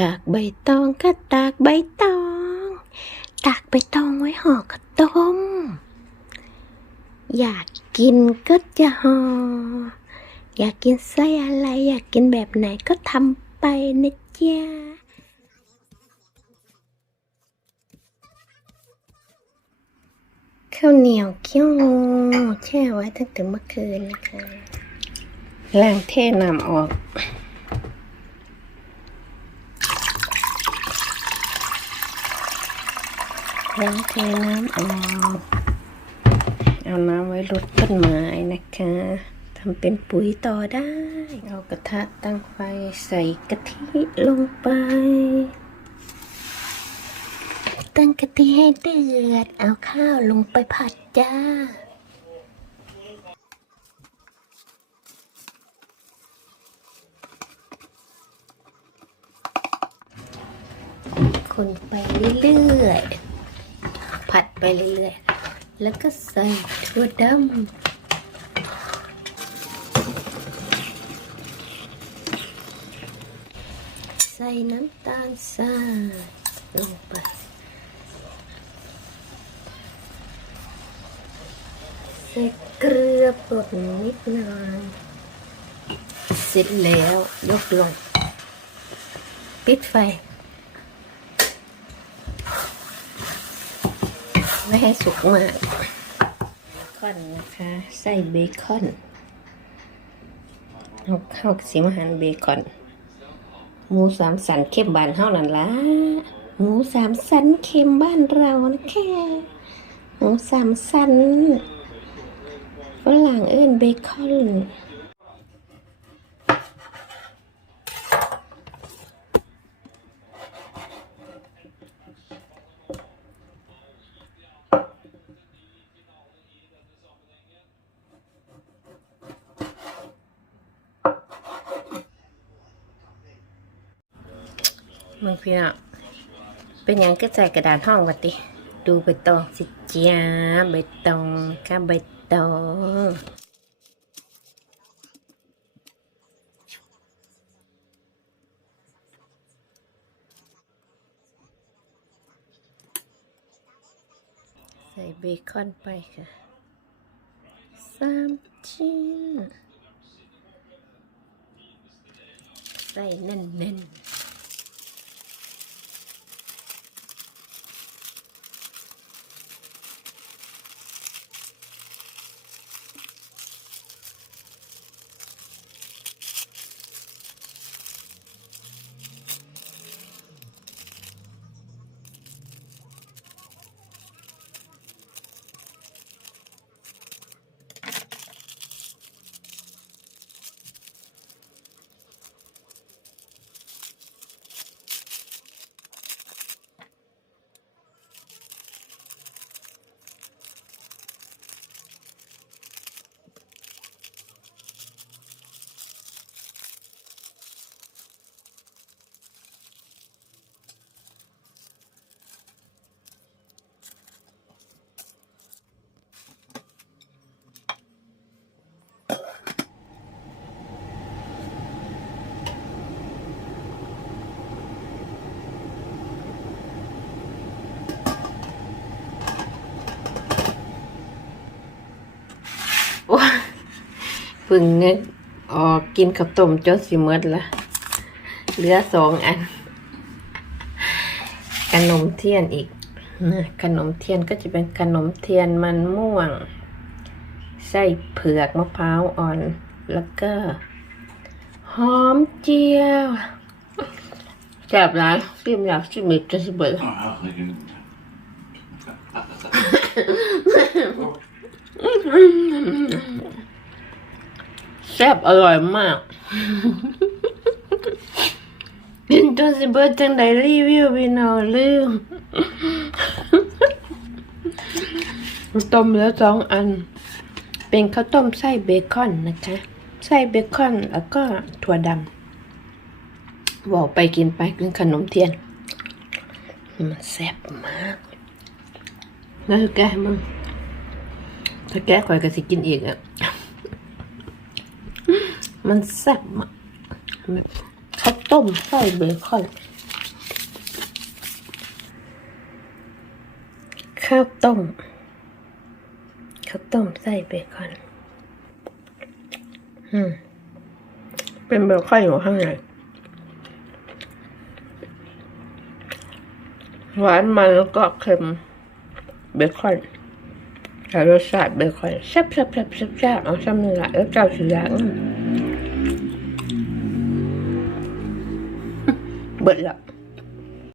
ตากใบตองก็ตากใบตอง ตากใบตองไว้ห่อข้าวต้ม อยากกินก็จะห่อ อยากกินไส้อะไร อยากกินแบบไหนก็ทำไปนะจ๊ะข้าวเหนียวเคี่ยวงูแช่ไว้ตั้งแต่เมื่อคืนนะคะล้างเทน้ำออก ล้างเทน้ำออกเอาน้ำไว้รดต้นไม้นะคะทำเป็นปุ๋ยต่อได้ เอากระทะตั้งไฟใส่กะทิลงไป ตั้งกะทิให้เดือด เอาข้าวลงไปผัดจ้าคนไปเรื่อยๆ ไปเรื่อยๆ แล้วก็ใส่ถั่วดำ ใส่น้ำตาลทรายลงไป ใส่เกลือป่นนิดหน่อยเสร็จแล้วยกลง ปิดไฟ ไม่ให้สุกมากเบคอนนะคะใส่เบคอนเอาเข้าสิมหันเบคอนหมูสามสันเค็มบ้านเฮานั่นละหมูสามสันเค็มบ้านเรานะแคะหมูสามสันฝรั่งเอิ้นเบคอน มึงพี่น่ะเป็นยังก็ใส่กระดาษห้องวัติ ดูใบตองสิจ้าใบตองค่ะใบตองใส่เบคอนไปค่ะสามชิ้น ใส่แน่นๆ โอ้ยเพึ่งนึกออกกินข้าวต้มจนสิหมดละเหลือสองอัน ขนมเทียนอีกนะขนมเทียนก็จะเป็นขนมเทียนมันม่วงไส้เผือกมะพร้าวอ่อน แล้วก็ หอมเจียวแซ่บร้านซิมอยากซิมอีกจะสิเบิด Ja, herregud. แซ่บอร่อยมากกินจนสิเบิดจังไดรีวิวพี่น้องลืมต้มเหลือสองอัน เป็นข้าวต้มไส้เบคอนนะคะ ไส้เบคอนแล้วก็ถั่วดำบอกไปกินไปกินขนมเทียน มันแซ่บมาก แล้วแกมึง ถ้าแก้ไข่อยก็สิกินอีกอะ มันแซ่บมากข้าต้มใส่เบคอนข้าวต้มข้าต้มใส่เบคอน อืม เป็นเบคอนอยู่ข้างในหวานมันแล้วก็เค็มเบคอน แต่รสชาติเบคอนแซ่บแซ่บแซ่บแซ่บแซ่บเอาซ้ำนี่ละแล้วเจ้าสีเหลืองเบิดละ